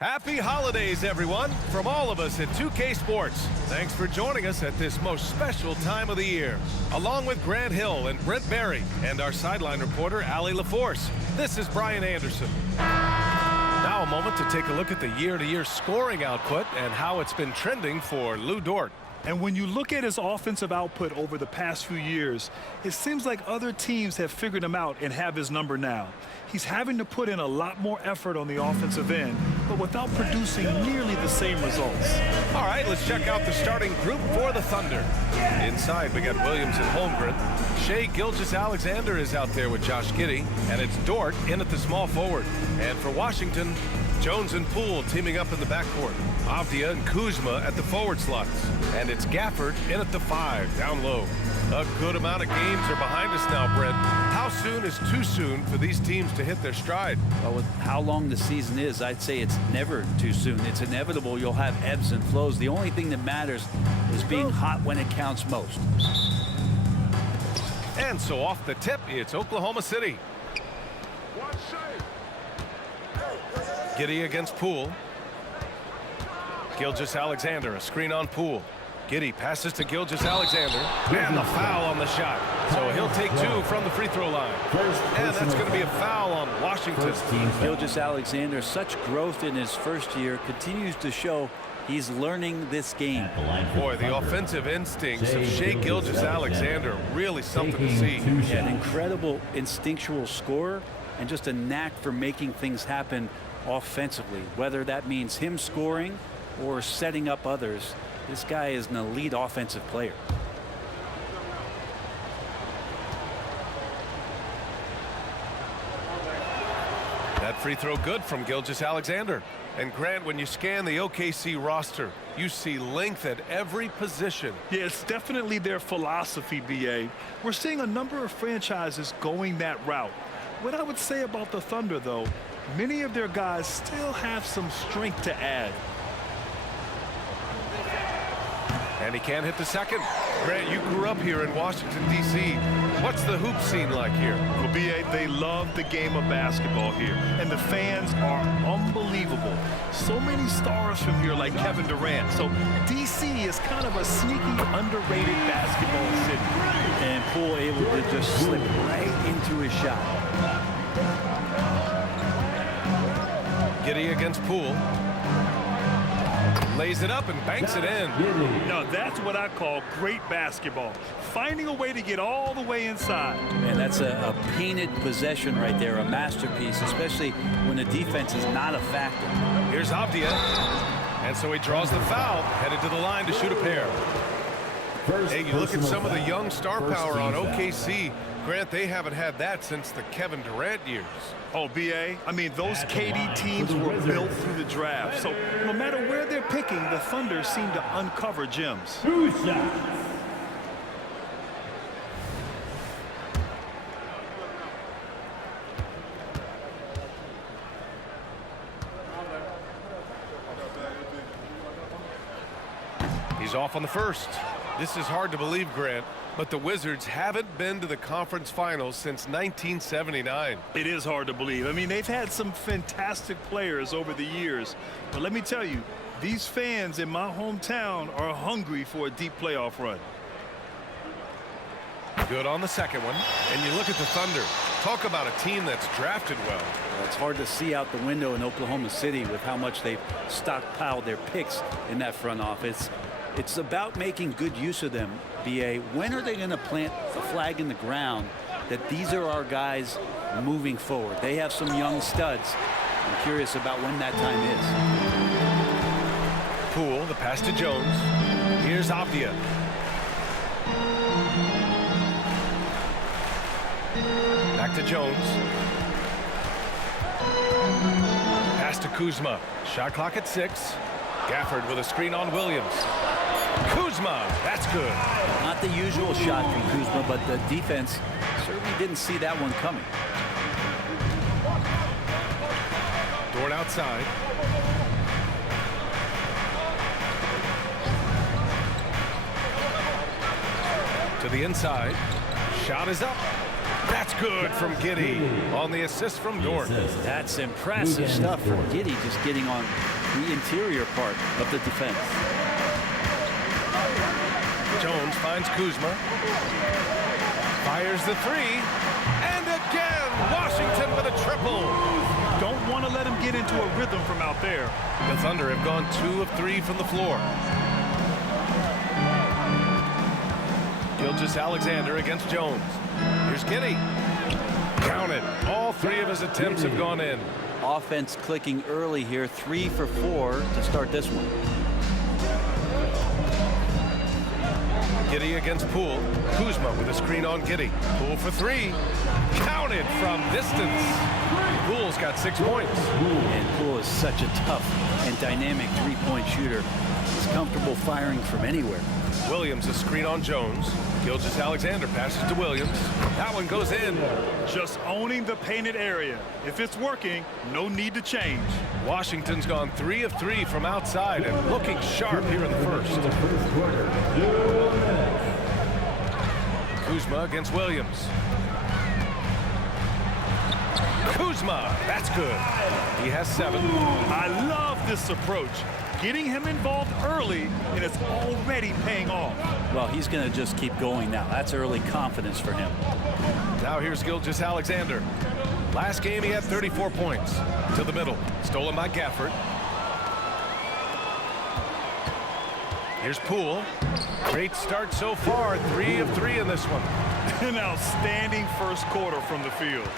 Happy holidays, everyone, from all of us at 2K Sports. Thanks for joining us at this most special time of the year. Along with Grant Hill and Brent Barry and our sideline reporter, Allie LaForce, this is Brian Anderson. Now a moment to take a look at the year-to-year scoring output and how it's been trending for Lou Dort. And when you look at his offensive output over the past few years, it seems like other teams have figured him out and have his number now. He's having to put in a lot more effort on the offensive end, but without producing nearly the same results. All right, let's check out the starting group for the Thunder. Inside, we got Williams and Holmgren. Shai Gilgeous-Alexander is out there with Josh Giddey, and it's Dort in at the small forward. And for Washington, Jones and Poole teaming up in the backcourt. Avdia and Kuzma at the forward slots. And it's Gafford in at the 5, down low. A good amount of games are behind us now, Brent. How soon is too soon for these teams to hit their stride? Well, with how long the season is, I'd say it's never too soon. It's inevitable you'll have ebbs and flows. The only thing that matters is being hot when it counts most. And so off the tip, it's Oklahoma City. Giddey against Poole. Gilgeous-Alexander, a screen on Poole. Giddey passes to Gilgeous-Alexander, and the foul on the shot. So he'll take 2 from the free throw line. And that's going to be a foul on Washington. Gilgeous-Alexander, such growth in his first year, continues to show he's learning this game. Boy, the offensive instincts of Shai Gilgeous-Alexander, really something to see. An incredible instinctual scorer and just a knack for making things happen offensively, whether that means him scoring or setting up others. This guy is an elite offensive player. That free throw good from Gilgeous-Alexander. And Grant, when you scan the OKC roster, you see length at every position. Yeah, it's definitely their philosophy, B.A. We're seeing a number of franchises going that route. What I would say about the Thunder, though, many of their guys still have some strength to add. And he can't hit the second. Grant, you grew up here in Washington, D.C. What's the hoop scene like here? Well, B.A., they love the game of basketball here, and the fans are unbelievable. So many stars from here like Kevin Durant. So D.C. is kind of a sneaky, underrated basketball city. And Poole able to just slip right into his shot. Giddey against Poole. Lays it up and banks it in. Now that's what I call great basketball. Finding a way to get all the way inside. And that's a painted possession right there, a masterpiece, especially when the defense is not a factor. Here's Avdia. And so he draws the foul, headed to the line to shoot a pair. Hey, you look at some of the young star power on OKC. Grant, they haven't had that since the Kevin Durant years. Oh, B.A., I mean, those KD teams were built through the draft. So no matter where they're picking, the Thunder seem to uncover gems. He's off on the first. This is hard to believe, Grant, but the Wizards haven't been to the conference finals since 1979. It is hard to believe. I mean, they've had some fantastic players over the years. But let me tell you, these fans in my hometown are hungry for a deep playoff run. Good on the second one. And you look at the Thunder. Talk about a team that's drafted well. It's hard to see out the window in Oklahoma City with how much they've stockpiled their picks in that front office. It's about making good use of them, B.A. When are they going to plant the flag in the ground that these are our guys moving forward? They have some young studs. I'm curious about when that time is. Poole, the pass to Jones. Here's Avdia. Back to Jones. Pass to Kuzma. Shot clock at 6. Gafford with a screen on Williams. Kuzma, that's good. Not the usual shot from Kuzma, but the defense certainly didn't see that one coming. Dort outside. To the inside. Shot is up. That's good from Giddey on the assist from Dort. That's impressive stuff from Giddey, just getting on the interior part of the defense. Jones finds Kuzma. Fires the three. And again, Washington with a triple. Don't want to let him get into a rhythm from out there. The Thunder have gone 2 of 3 from the floor. Gilgeous-Alexander against Jones. Here's Giddey. Count it. All 3 of his attempts have gone in. Offense clicking early here, 3 for 4 to start this one. Giddey against Poole. Kuzma with a screen on Giddey. Poole for 3. Counted from distance. Poole's got 6 points. And Poole is such a tough and dynamic three-point shooter. He's comfortable firing from anywhere. Williams a screen on Jones. Gilgeous-Alexander passes to Williams. That one goes in. Just owning the painted area. If it's working, no need to change. Washington's gone 3 of 3 from outside and looking sharp here in the first. Kuzma against Williams. Kuzma, that's good. He has 7. I love this approach. Getting him involved early, and it's already paying off. Well, he's going to just keep going now. That's early confidence for him. Now here's Gilgeous-Alexander. Last game he had 34 points. To the middle, stolen by Gafford. Here's Poole. Great start so far, 3 of 3 in this one. An outstanding first quarter from the field.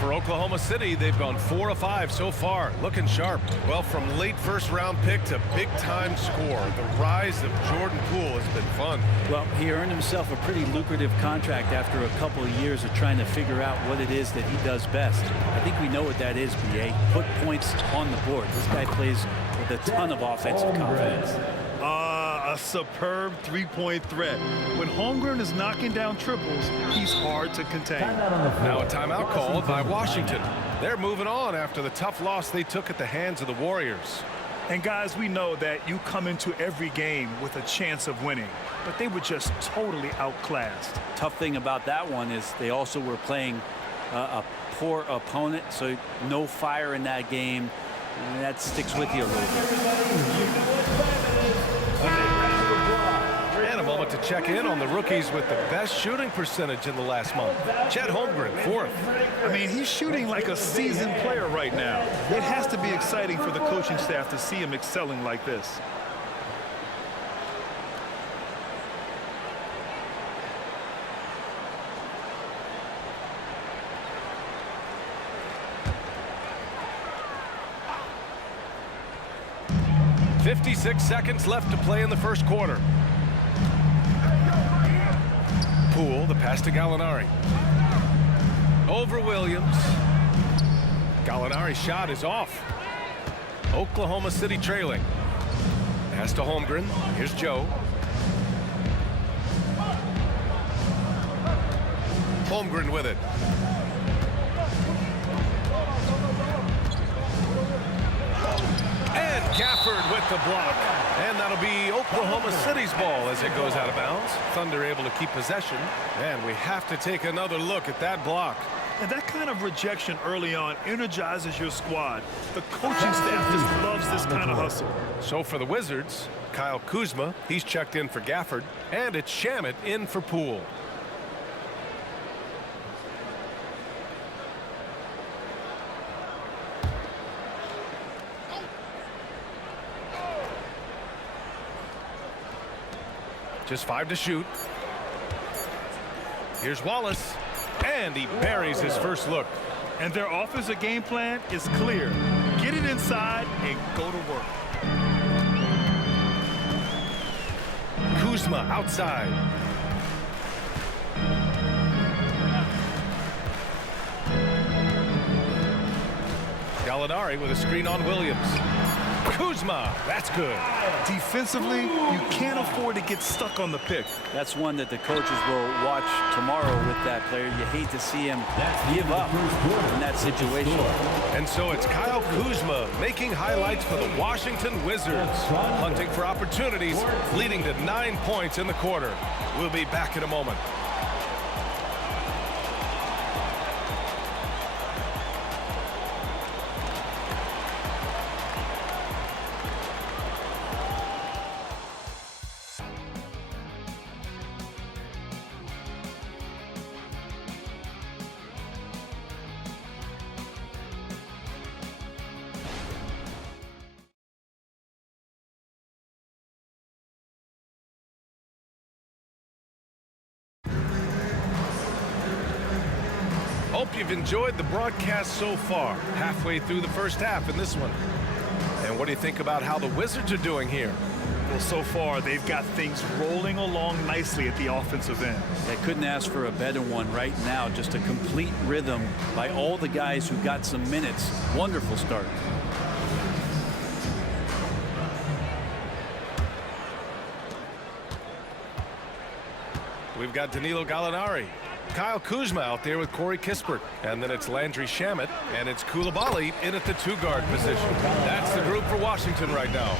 For Oklahoma City, they've gone 4 of 5 so far, looking sharp. Well, from late first-round pick to big-time score, the rise of Jordan Poole has been fun. Well, he earned himself a pretty lucrative contract after a couple of years of trying to figure out what it is that he does best. I think we know what that is, B.A. Put points on the board. This guy plays with a ton of offensive confidence. A superb three-point threat. When Holmgren is knocking down triples, he's hard to contain. Now a timeout called by Washington. They're moving on after the tough loss they took at the hands of the Warriors. And guys, we know that you come into every game with a chance of winning, but they were just totally outclassed. Tough thing about that one is they also were playing a poor opponent, so no fire in that game. And that sticks with you a little bit. And a moment to check in on the rookies with the best shooting percentage in the last month. Chet Holmgren, 4th. I mean, he's shooting like a seasoned player right now. It has to be exciting for the coaching staff to see him excelling like this. .56 seconds left to play in the first quarter. Poole, the pass to Gallinari. Over Williams. Gallinari's shot is off. Oklahoma City trailing. Pass to Holmgren. Here's Joe. Holmgren with it. And Gafford with the block. And that'll be Oklahoma City's ball as it goes out of bounds. Thunder able to keep possession. And we have to take another look at that block. And that kind of rejection early on energizes your squad. The coaching staff just loves this kind of hustle. So for the Wizards, Kyle Kuzma, he's checked in for Gafford. And it's Shamet in for Poole. Just 5 to shoot. Here's Wallace. And he buries his first look. And their offensive game plan is clear. Get it inside and go to work. Kuzma outside. Gallinari with a screen on Williams. Kuzma, that's good. Defensively, you can't afford to get stuck on the pick. That's one that the coaches will watch tomorrow with that player. You hate to see him give up in that situation. And so it's Kyle Kuzma making highlights for the Washington Wizards, hunting for opportunities, leading to 9 points in the quarter. We'll be back in a moment. you've enjoyed the broadcast so far. Halfway through the first half in this one. And what do you think about how the Wizards are doing here? Well, so far, they've got things rolling along nicely at the offensive end. They couldn't ask for a better one right now. Just a complete rhythm by all the guys who got some minutes. Wonderful start. We've got Danilo Gallinari. Kyle Kuzma out there with Corey Kispert. And then it's Landry Shamet. And it's Koulibaly in at the two-guard position. That's the group for Washington right now.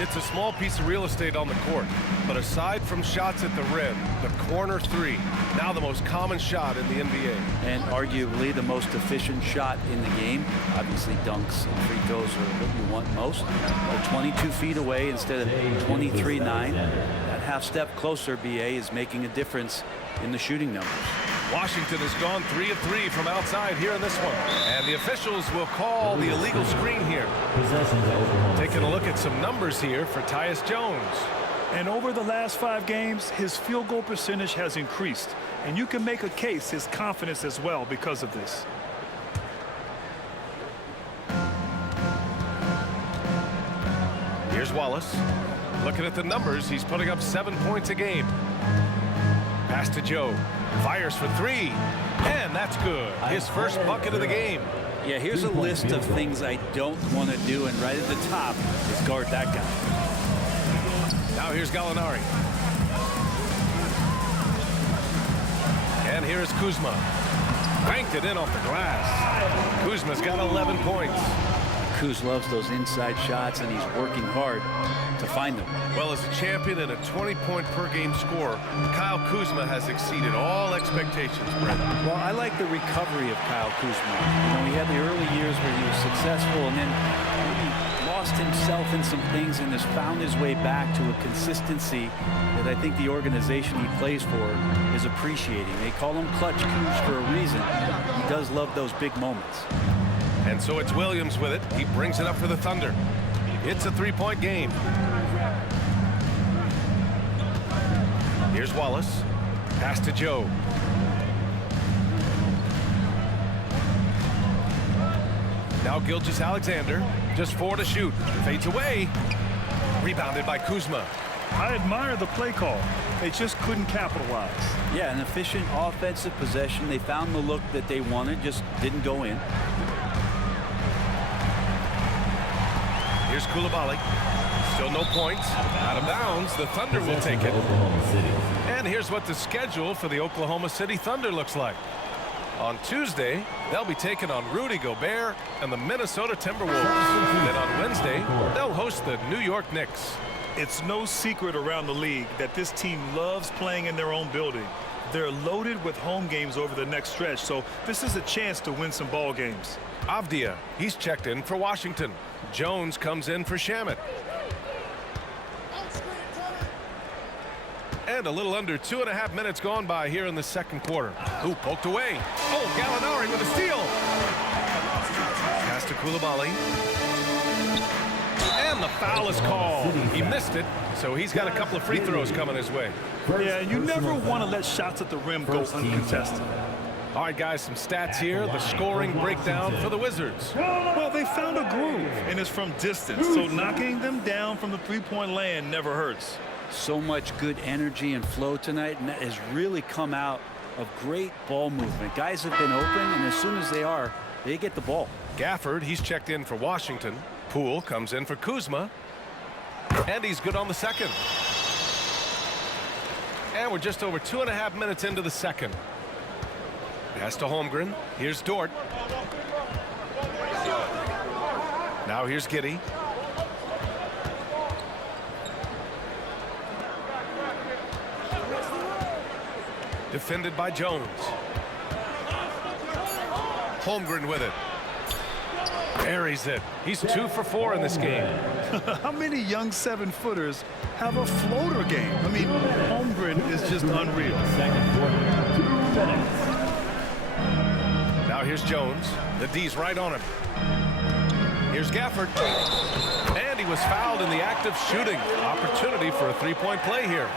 It's a small piece of real estate on the court. But aside from shots at the rim, the corner three, now the most common shot in the NBA. And arguably the most efficient shot in the game. Obviously dunks and free throws are what you want most. They're 22 feet away instead of 23-9. That half step closer, BA, is making a difference in the shooting numbers. Washington has gone 3 of 3 from outside here in this one. And the officials will call the illegal screen here. Taking a look at some numbers here for Tyus Jones. And over the last 5 games, his field goal percentage has increased. And you can make a case his confidence as well because of this. Here's Wallace. Looking at the numbers, he's putting up 7 points a game. Pass to Joe. Fires for 3. And that's good. His first bucket of the game. Yeah, here's a list of things I don't want to do, and right at the top is guard that guy. Now here's Gallinari. And here's Kuzma. Banked it in off the glass. Kuzma's got 11 points. Kuz loves those inside shots, and he's working hard to find them. Well, as a champion and a 20-point-per-game scorer, Kyle Kuzma has exceeded all expectations, Brett. Well, I like the recovery of Kyle Kuzma. You know, he had the early years where he was successful and then maybe lost himself in some things and has found his way back to a consistency that I think the organization he plays for is appreciating. They call him Clutch Kuz for a reason. He does love those big moments. And so it's Williams with it. He brings it up for the Thunder. It's a 3-point game. Here's Wallace. Pass to Joe. Now Gilgeous-Alexander. Just 4 to shoot. Fades away. Rebounded by Kuzma. I admire the play call. They just couldn't capitalize. Yeah, an efficient offensive possession. They found the look that they wanted, just didn't go in. Here's Koulibaly. Still no points. Out of bounds. The Thunder will take it. And here's what the schedule for the Oklahoma City Thunder looks like. On Tuesday, they'll be taking on Rudy Gobert and the Minnesota Timberwolves. Then on Wednesday, they'll host the New York Knicks. It's no secret around the league that this team loves playing in their own building. They're loaded with home games over the next stretch, so this is a chance to win some ball games. Avdia, he's checked in for Washington. Jones comes in for Shamet. And a little under 2.5 minutes gone by here in the second quarter. Ooh, poked away. Oh, Gallinari with a steal. Pass to Koulibaly. And the foul is called. He missed it, so he's got a couple of free throws coming his way. Yeah, you never want to let shots at the rim go uncontested. All right, guys, some stats here. The scoring breakdown for the Wizards. Well, they found a groove, and it's from distance, so knocking them down from the three-point land never hurts. So much good energy and flow tonight, and that has really come out of great ball movement. Guys have been open, and as soon as they are, they get the ball. Gafford, he's checked in for Washington. Poole comes in for Kuzma. And he's good on the second. And we're just over 2.5 minutes into the second. Pass to Holmgren. Here's Dort. Now here's Giddey. Defended by Jones. Holmgren with it. Buries it. He's 2 for 4 in this game. How many young 7-footers have a floater game? I mean, Holmgren is just unreal. Second quarter, 2 minutes. Now here's Jones. The D's right on him. Here's Gafford. And he was fouled in the act of shooting. Opportunity for a 3-point play here.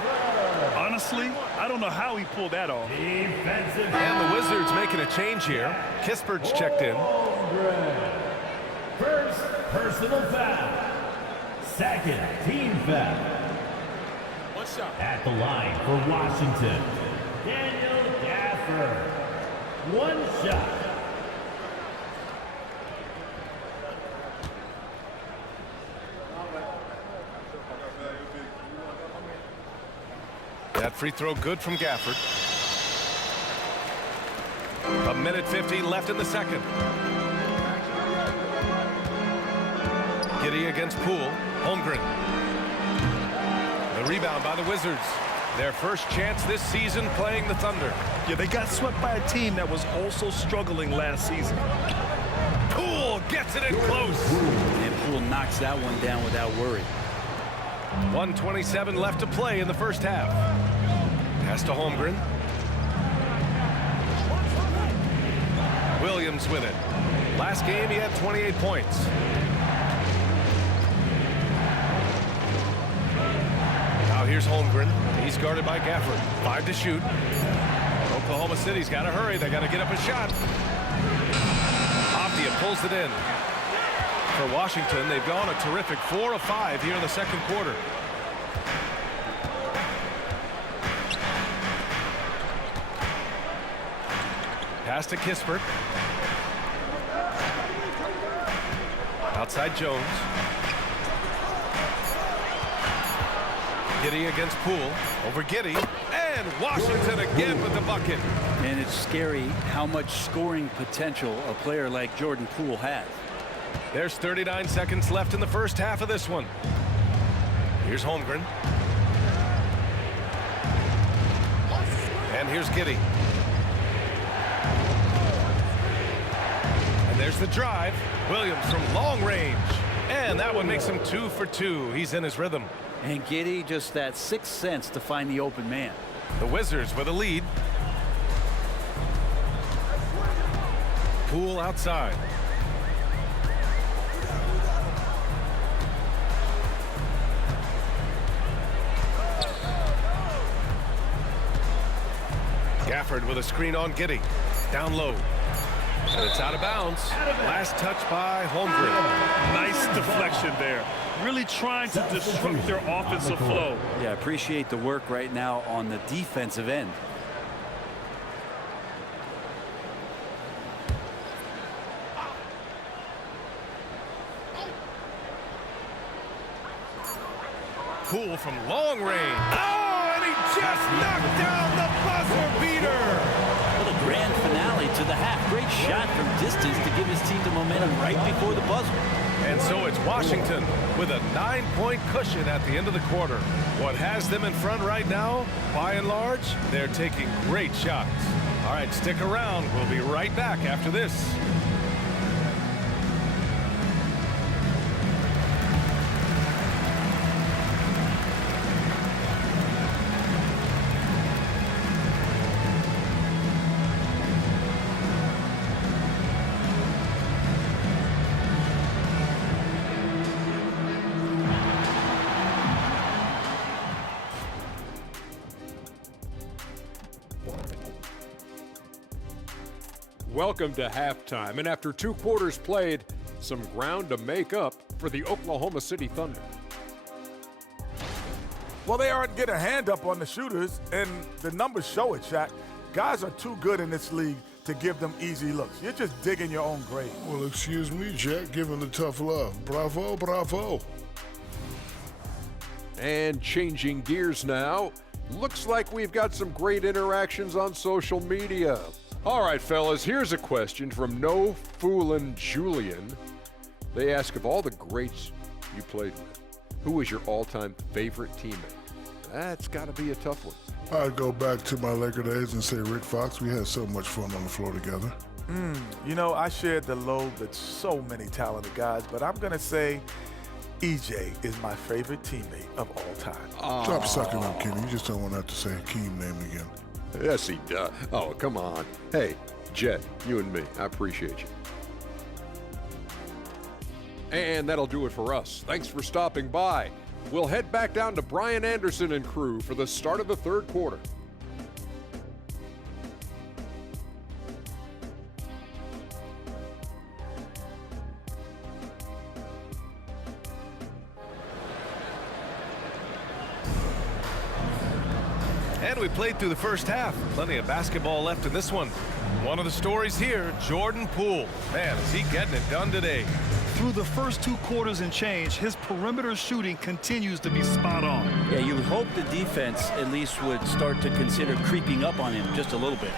Honestly, I don't know how he pulled that off. Defensive. And the Wizards making a change here. Kispert's checked in. First personal foul. Second team foul. At the line for Washington, Daniel Gafford. One shot. That free throw good from Gafford. A minute 50 left in the second. Giddey against Poole. Holmgren. The rebound by the Wizards. Their first chance this season playing the Thunder. Yeah, they got swept by a team that was also struggling last season. Poole gets it in close. And Poole knocks that one down without worry. 1:27 left to play in the first half. Pass to Holmgren. Williams with it. Last game he had 28 points. Now here's Holmgren. He's guarded by Gafford. 5 to shoot. Oklahoma City's got to hurry. They got to get up a shot. Avdia pulls it in. For Washington, they've gone a terrific 4 of 5 here in the second quarter. Pass to Kispert. Outside Jones. Giddey against Poole. Over Giddey. And Washington again with the bucket. And it's scary how much scoring potential a player like Jordan Poole has. There's 39 seconds left in the first half of this one. Here's Holmgren. And here's Giddey. And there's the drive. Williams from long range. And that one makes him 2 for 2. He's in his rhythm. And Giddey just that sixth sense to find the open man. The Wizards with a lead. Poole outside. Gafford with a screen on Giddey. Down low. And it's out of bounds. Last touch by Holmgren. Nice deflection there. Really trying to disrupt their offensive flow. Yeah, appreciate the work right now on the defensive end. Poole from long range. Oh, and he just knocked down the buzzer beater. Well, the grand finale to the half. Great shot from distance to give his team the momentum right before the buzzer. And so it's Washington with a 9-point cushion at the end of the quarter. What has them in front right now, by and large, they're taking great shots. All right, stick around. We'll be right back after this. Welcome to halftime, and after 2 quarters played, some ground to make up for the Oklahoma City Thunder. Well, they aren't getting a hand up on the shooters, and the numbers show it, Shaq. Guys are too good in this league to give them easy looks. You're just digging your own grave. Well, excuse me, Jack, giving the tough love. Bravo, bravo. And changing gears now, looks like we've got some great interactions on social media. All right, fellas, here's a question from No Foolin' Julian. They ask, of all the greats you played with, who was your all-time favorite teammate? That's got to be a tough one. I'd go back to my Laker days and say Rick Fox. We had so much fun on the floor together. You know, I shared the load with so many talented guys, but I'm going to say EJ is my favorite teammate of all time. Stop sucking up, Kenny. You just don't want to have to say Hakeem name again. Yes, he does. Oh, come on. Hey, Jet, you and me, I appreciate you. And that'll do it for us. Thanks for stopping by. We'll head back down to Brian Anderson and crew for the start of the third quarter. And we played through the first half. Plenty of basketball left in this one. One of the stories here, Jordan Poole. Man, is he getting it done today. Through the first 2 quarters and change, his perimeter shooting continues to be spot on. Yeah, you would hope the defense at least would start to consider creeping up on him just a little bit.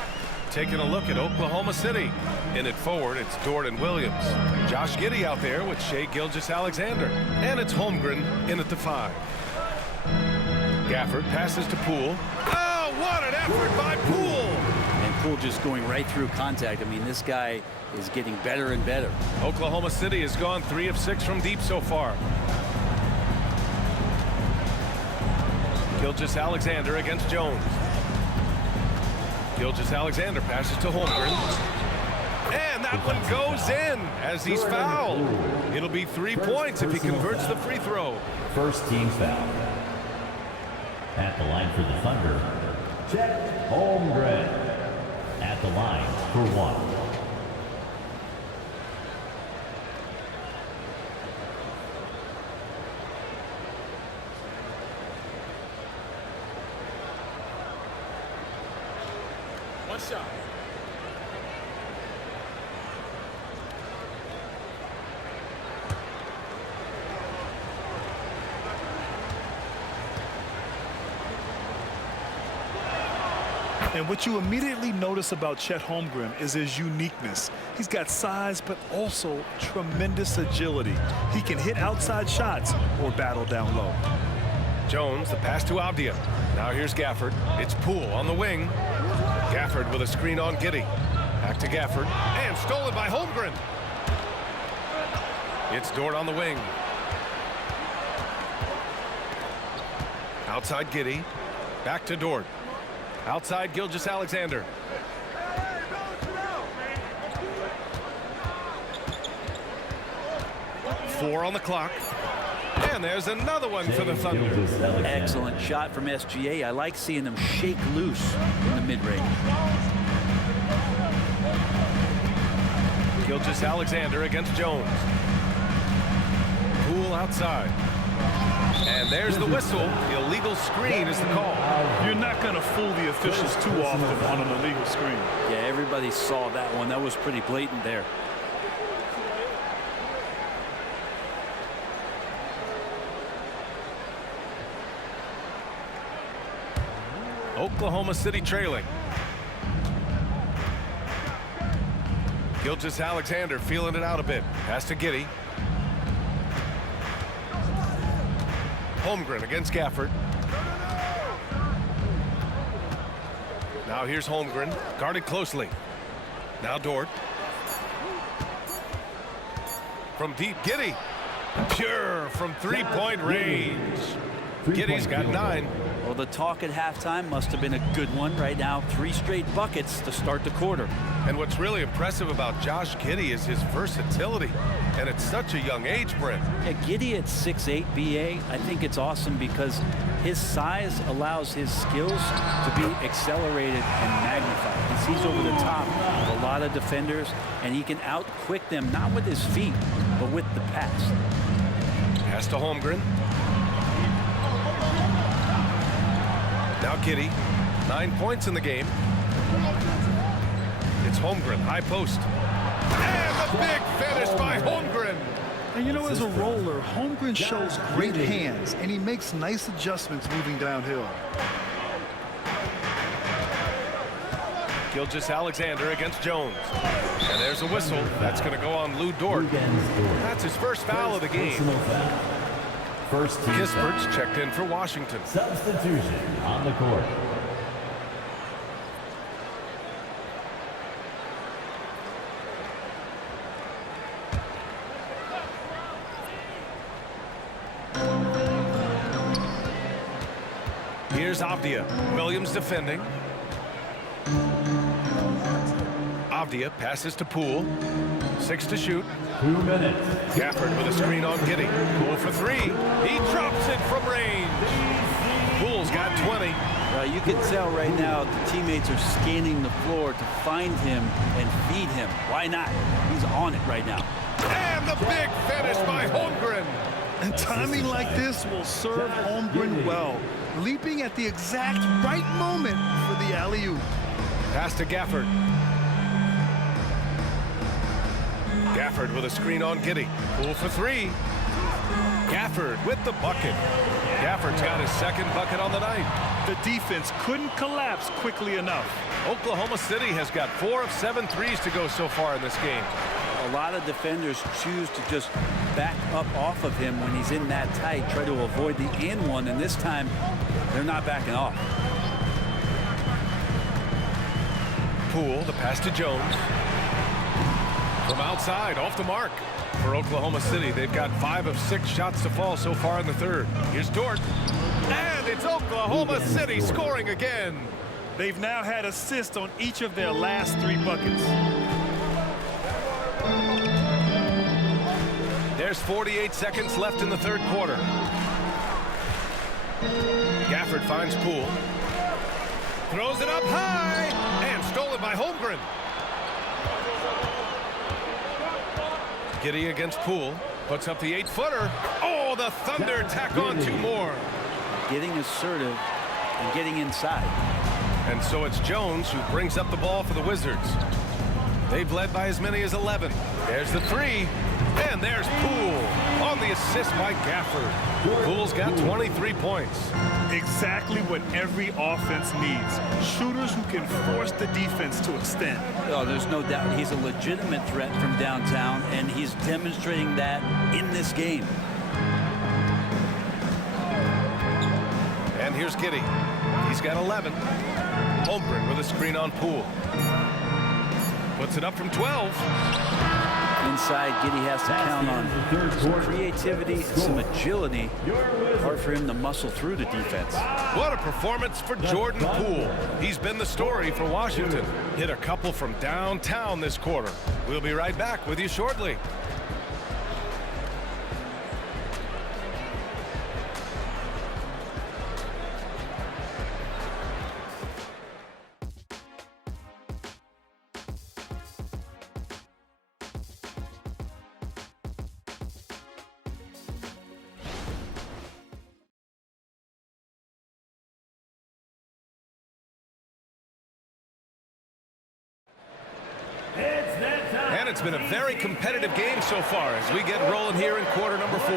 Taking a look at Oklahoma City. In it forward, it's Dort and Williams. Josh Giddey out there with Shai Gilgeous-Alexander. And it's Holmgren in at the 5. Gafford passes to Poole. Oh, what an effort by Poole! And Poole just going right through contact. I mean, this guy is getting better and better. Oklahoma City has gone 3 of 6 from deep so far. Gilgeous-Alexander against Jones. Gilgeous-Alexander passes to Holmgren. And that one goes in as he's fouled. It'll be 3 points if he converts the free throw. First team foul. At the line for the Thunder, Chet Holmgren. At the line for 1. One shot. And what you immediately notice about Chet Holmgren is his uniqueness. He's got size, but also tremendous agility. He can hit outside shots or battle down low. Jones, the pass to Avdia. Now here's Gafford. It's Poole on the wing. Gafford with a screen on Giddey. Back to Gafford. And stolen by Holmgren. It's Dort on the wing. Outside Giddey. Back to Dort. Outside Gilgeous-Alexander. 4 on the clock. And there's another one for the Thunder. Excellent shot from SGA. I like seeing them shake loose in the mid-range. Gilgeous-Alexander against Jones. Poole outside. And there's the whistle. Illegal screen is the call. You're not going to fool the officials too often on an illegal screen. Yeah, everybody saw that one. That was pretty blatant there. Oklahoma City trailing. Gilgeous-Alexander feeling it out a bit. Pass to Giddey. Holmgren against Gafford. Now here's Holmgren, guarded closely. Now Dort. From deep, Giddey. Pure from three-point range. Giddey's got 9. Well, the talk at halftime must have been a good one. Right now, 3 straight buckets to start the quarter. And what's really impressive about Josh Giddey is his versatility. And at such a young age, Brent. Yeah, Giddey at 6'8", BA, I think it's awesome because his size allows his skills to be accelerated and magnified. He sees over the top of a lot of defenders, and he can out-quick them, not with his feet, but with the pass. Pass to Holmgren. Now Giddey, 9 points in the game. It's Holmgren, high post. And the big finish by Holmgren. And you know, as a roller, Holmgren shows great hands, and he makes nice adjustments moving downhill. Gilgeous-Alexander against Jones. And there's a whistle. That's going to go on Lou Dort. That's his first foul of the game. First team Kispert's checked in for Washington. Substitution on the court. Here's Avdia. Williams defending. Avdia passes to Poole. 6 to shoot. 2 minutes. Gafford with a screen on Giddey. Poole for 3. He drops it from range. Poole's got 20. You can tell right now the teammates are scanning the floor to find him and feed him. Why not? He's on it right now. And the big finish by Holmgren. And timing like this will serve Holmgren well, leaping at the exact right moment for the alley-oop. Pass to Gafford. Gafford with a screen on Giddey. Poole for 3. Gafford with the bucket. Gafford's got his second bucket on the night. The defense couldn't collapse quickly enough. Oklahoma City has got 4 of 7 threes to go so far in this game. A lot of defenders choose to just back up off of him when he's in that tight, try to avoid the and one, and this time they're not backing off. Poole, the pass to Jones. From outside, off the mark. For Oklahoma City, they've got 5 of 6 shots to fall so far in the third. Here's Dort. And it's Oklahoma City scoring again. They've now had assists on each of their last 3 buckets. There's 48 seconds left in the third quarter. Gafford finds Poole. Throws it up high. And stolen by Holmgren. Giddey against Poole. Puts up the 8-footer. Oh, the Thunder tack on 2 more. Getting assertive and getting inside. And so it's Jones who brings up the ball for the Wizards. They've led by as many as 11. There's the 3. And there's Poole on the assist by Gafford. Poole's got 23 points. Exactly what every offense needs. Shooters who can force the defense to extend. Oh, there's no doubt he's a legitimate threat from downtown, and he's demonstrating that in this game. And here's Giddey. He's got 11. Holmgren with a screen on Poole. Puts it up from 12. Inside, Giddey has to count on some creativity and some agility. Hard for him to muscle through the defense. What a performance for Jordan Poole. He's been the story for Washington. Hit a couple from downtown this quarter. We'll be right back with you shortly. And it's been a very competitive game so far as we get rolling here in quarter number 4.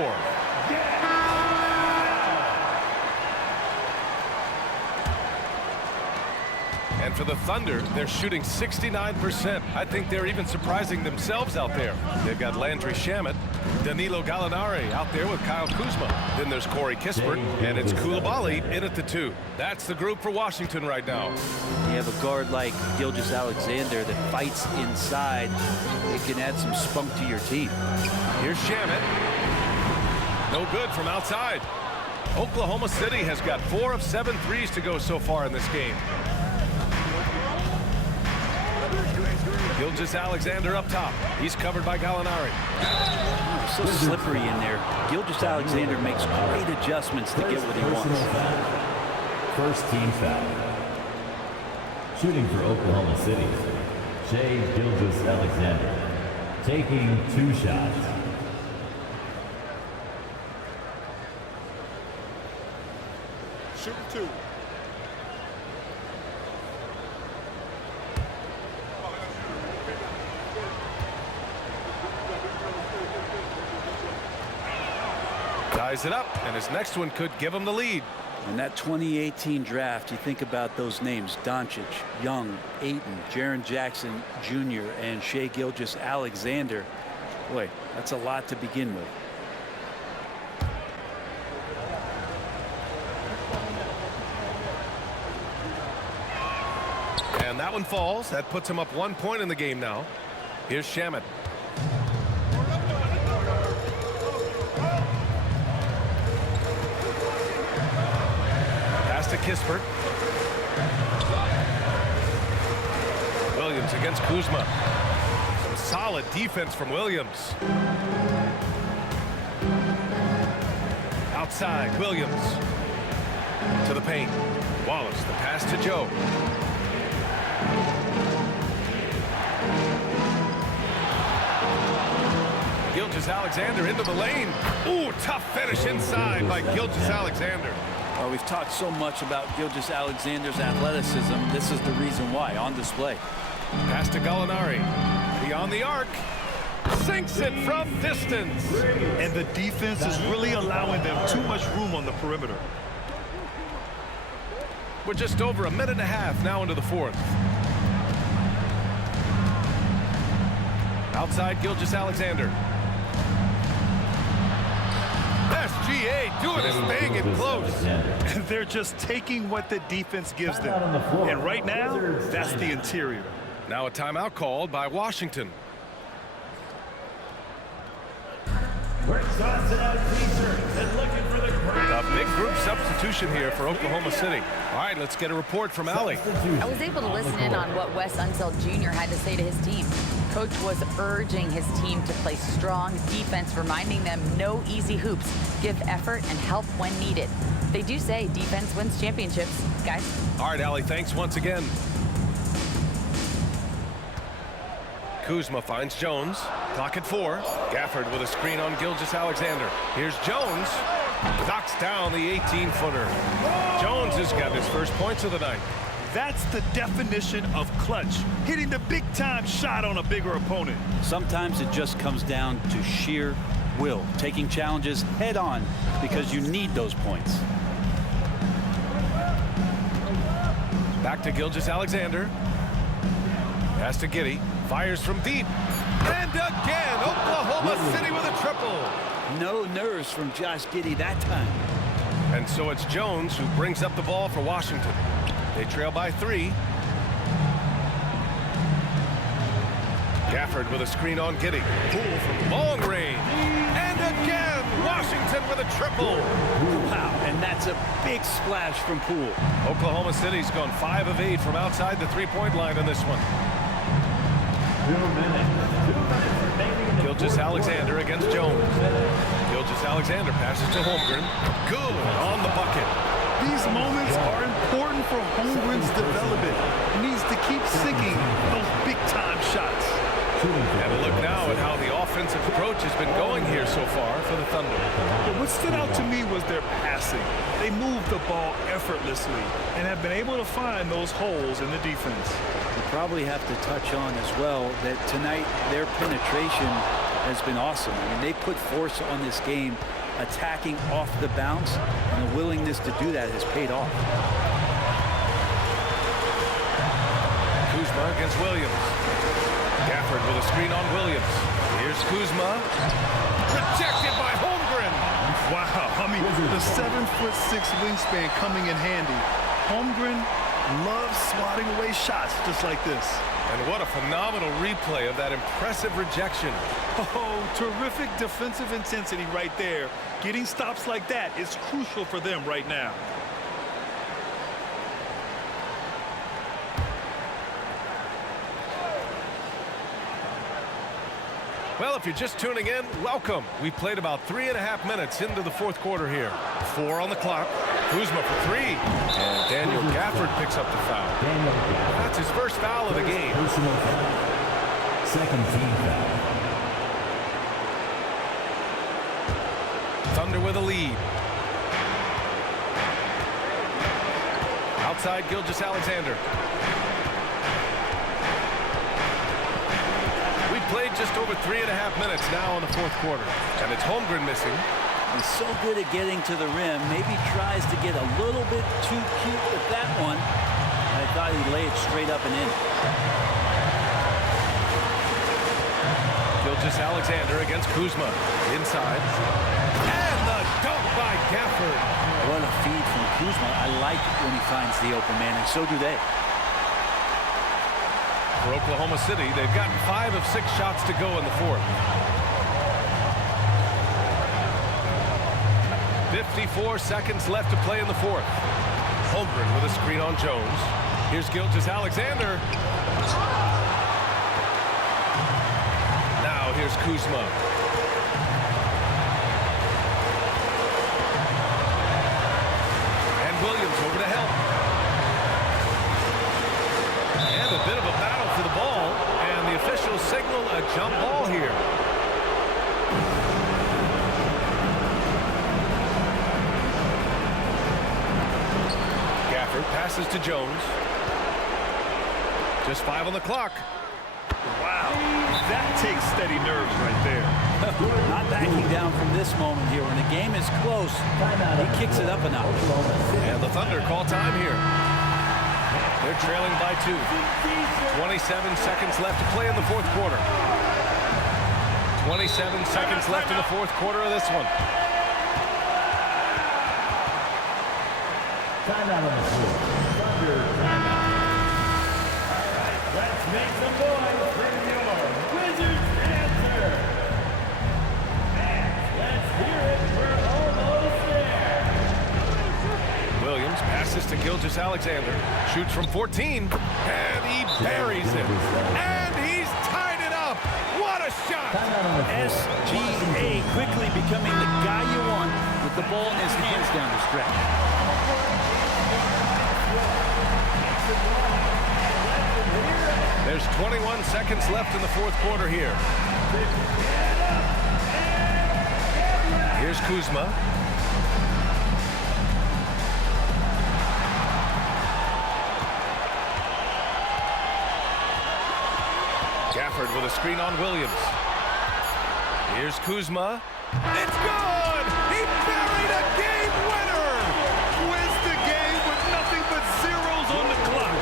And for the Thunder, they're shooting 69%. I think they're even surprising themselves out there. They've got Landry Shamet, Danilo Gallinari out there with Kyle Kuzma. Then there's Corey Kispert, and it's Coulibaly in at the 2. That's the group for Washington right now. You have a guard like Gilgeous-Alexander that fights inside. It can add some spunk to your team. Here's Shamet. No good from outside. Oklahoma City has got 4 of 7 threes to go so far in this game. Gilgeous-Alexander up top. He's covered by Gallinari. So slippery in there. Gilgeous-Alexander makes great adjustments to get what he wants. First team foul. Shooting for Oklahoma City, Shai Gilgeous-Alexander, taking 2 shots. Shooting 2. Ties it up, and his next one could give him the lead. In that 2018 draft, you think about those names: Doncic, Young, Ayton, Jaren Jackson Jr., and Shai Gilgeous-Alexander. Boy, that's a lot to begin with. And that one falls. That puts him up 1 point in the game now. Here's Shamet. Pass to Kispert. Williams against Kuzma. Some solid defense from Williams. Outside, Williams to the paint. Wallace, the pass to Joe. Gilgeous-Alexander into the lane. Ooh, tough finish inside by Gilgeous-Alexander. Well, we've talked so much about Gilgeous-Alexander's athleticism. This is the reason why, on display. Pass to Gallinari. Beyond the arc. Sinks it from distance. And the defense is really allowing them too much room on the perimeter. We're just over a minute and a half now into the fourth. Outside, Gilgeous-Alexander. SGA doing his thing in close. They're just taking what the defense gives them. And right now, that's the interior. Now a timeout called by Washington. A big group substitution here for Oklahoma City. All right, let's get a report from Allie. I was able to listen in on what Wes Unseld Jr. had to say to his team. Coach was urging his team to play strong defense, reminding them no easy hoops, give effort and help when needed. They do say defense wins championships, guys. All right, Allie, thanks once again. Kuzma finds Jones. Clock at 4. Gafford with a screen on Gilgeous-Alexander. Here's Jones. Knocks down the 18-footer. Jones has got his first points of the night. That's the definition of clutch. Hitting the big-time shot on a bigger opponent. Sometimes it just comes down to sheer will. Taking challenges head on because you need those points. Back to Gilgeous-Alexander. Pass to Giddey. Fires from deep. And again, Oklahoma City with a triple. No nerves from Josh Giddey that time. And so it's Jones who brings up the ball for Washington. They trail by 3. Gafford with a screen on Giddey. Poole from long range. And again, Washington with a triple. Wow, and that's a big splash from Poole. Oklahoma City's gone 5 of 8 from outside the three-point line in this one. Gilgeous-Alexander against Jones. Gilgeous-Alexander passes to Holmgren. Good on the bucket. These moments are important for Holmgren's development. He needs to keep sinking those big-time shots. And a look now at how the offensive approach has been going here so far for the Thunder. But what stood out to me was their passing. They moved the ball effortlessly and have been able to find those holes in the defense. You probably have to touch on as well that tonight their penetration has been awesome. I mean, they put force on this game, attacking off the bounce, and the willingness to do that has paid off. Kuzma against Williams. Gafford with a screen on Williams. Here's Kuzma. Rejected by Holmgren. Wow, I mean, the 7'6" wingspan coming in handy. Holmgren loves swatting away shots just like this. And what a phenomenal replay of that impressive rejection. Oh, terrific defensive intensity right there. Getting stops like that is crucial for them right now. Well, if you're just tuning in, welcome. We played about 3.5 minutes into the fourth quarter here. 4 on the clock. Kuzma for 3. And Daniel Gafford picks up the foul. That's his first foul of the game. Second team foul. Thunder with a lead. Outside, Gilgeous-Alexander. Played just over 3.5 minutes now in the fourth quarter. And it's Holmgren missing. He's so good at getting to the rim. Maybe tries to get a little bit too cute with that one. I thought he'd lay it straight up and in. Gilgeous-Alexander against Kuzma. Inside. And the dunk by Gafford. What a feed from Kuzma. I like when he finds the open man, and so do they. For Oklahoma City, they've gotten 5 of 6 shots to go in the fourth. 54 seconds left to play in the fourth. Holmgren with a screen on Jones. Here's Gilgeous-Alexander. Now here's Kuzma. And Williams over to help. And a bit of a battle for the ball. And the officials signal a jump ball here. Gafford passes to Jones. Just 5 on the clock. Wow, that takes steady nerves right there. Not backing down from this moment here. When the game is close, he kicks it up a notch. And the Thunder call time here. They're trailing by 2. 27 seconds left to play in the fourth quarter. 27 seconds left in the fourth quarter of this one. Timeout on the floor. Thunder timeout. All right, let's make some noise for your Wizards answer. Fans, let's hear it for Almost There. Williams passes to Gilgeous-Alexander. Shoots from 14. And he buries it. And he's tied it up. What a shot. SGA quickly becoming the guy you want with the ball in his hands down the stretch. There's 21 seconds left in the fourth quarter here. Here's Kuzma. Gafford with a screen on Williams. Here's Kuzma. It's good! He buried a game winner! Wins the game with nothing but zeros on the clock.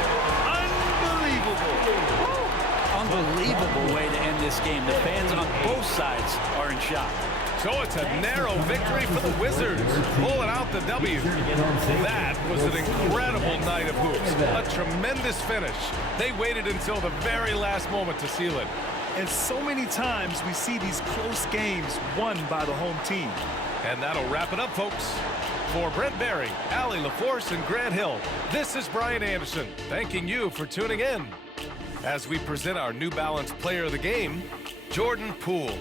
Unbelievable way to end this game. The fans on both sides are in shock. So it's a narrow victory for the Wizards, pulling out the W. That was an incredible night of hoops. A tremendous finish. They waited until the very last moment to seal it. And so many times we see these close games won by the home team. And that'll wrap it up, folks. For Brent Barry, Allie LaForce, and Grant Hill, this is Brian Anderson, thanking you for tuning in as we present our New Balance Player of the Game, Jordan Poole.